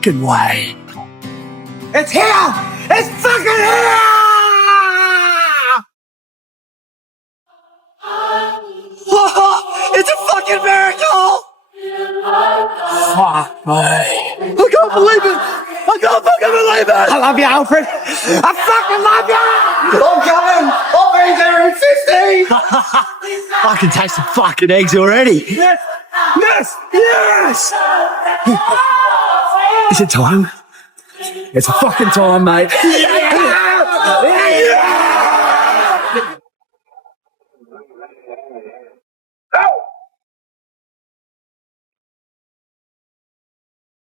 fucking way. It's here! It's fucking here! It's a fucking miracle! Fuck me. I can't believe it! I can't fucking believe it! I love you, Alfred! I fucking love you! I'm coming! I'll be there in 15! I can taste the fucking eggs already! Yes! Yes! Yes! Is it time? It's fucking time, mate! Yeah!